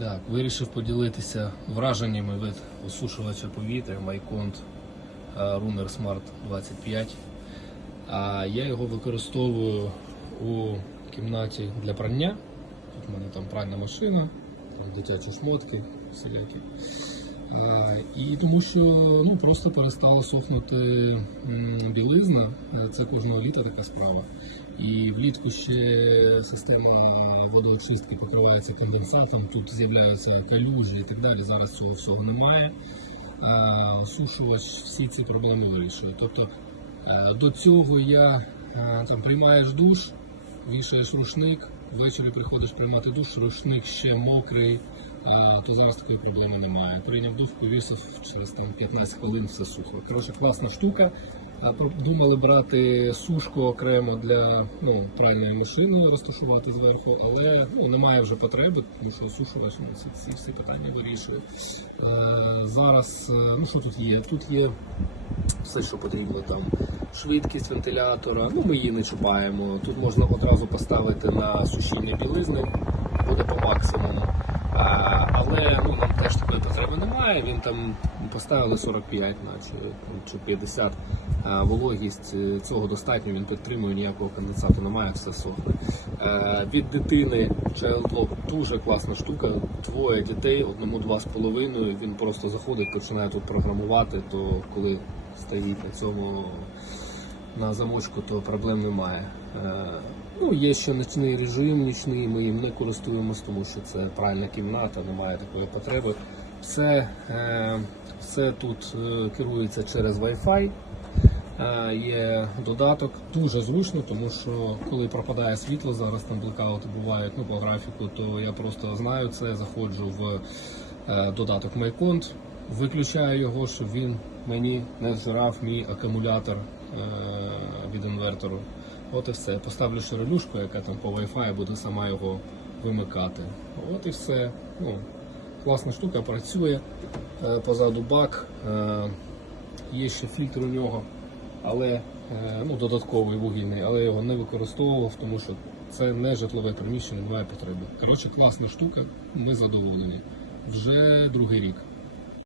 Так, вирішив поділитися враженнями від осушувача повітря Майконт Runner Smart 25. Я його використовую у кімнаті для прання. Тут в мене там пральна машина, там дитячі шмотки, всілякі. А, І тому що ну, просто перестала сохнути білизна. Е, Це кожного літа така справа. І влітку ще система водоочистки покривається конденсатом, тут з'являються калюжі і так далі. Зараз цього всього немає. А, Сушувач всі ці проблеми вирішує. Тобто е, до цього я е, там приймаєш душ, вішаєш рушник, ввечері приходиш приймати душ, рушник ще мокрий, то зараз такої проблеми немає. Прийняв душ, повісив через там, 15 хвилин все сухо. Коротше, класна штука. Думали брати сушку окремо для ну, пральної машини розташувати зверху, але ну, немає вже потреби, тому що сушувач ці всі питання вирішує. Зараз, ну що тут є? Тут є все, що потрібно там. Швидкість вентилятора, ну ми її не чіпаємо. Тут можна одразу поставити на сушіння білизни, буде по максимуму. Але ну, нам теж такої потреби немає. Він там поставили 45 наче, чи 50. А, вологість е, цього достатньо, він підтримує, ніякого конденсату немає, все сохне. Е, від дитини Child Lock дуже класна штука. Двоє дітей, одному два з половиною. Він просто заходить, починає тут програмувати, то коли стоїть на цьому на замочку, то проблем немає. Е, Ну, є ще нічний режим, нічний, ми їм не користуємось, тому що це пральна кімната, немає такої потреби. Все, е, все тут е, керується через Wi-Fi. Е, Є додаток, дуже зручно, тому що коли пропадає світло, зараз там блекаути бувають ну, по графіку, то я просто знаю це, заходжу в додаток MyCont, виключаю його, щоб він мені не зжирав мій акумулятор від інвертору. От і все. Поставлю ширелюшку, яка там по Wi-Fi буде сама його вимикати. От і все. Ну, класна штука, працює. Е, Позаду бак. Е, Є ще фільтр у нього, але е, ну, додатковий вугільний, але я його не використовував, тому що це не житлове приміщення, немає потреби. Коротше, класна штука, ми задоволені. Вже другий рік.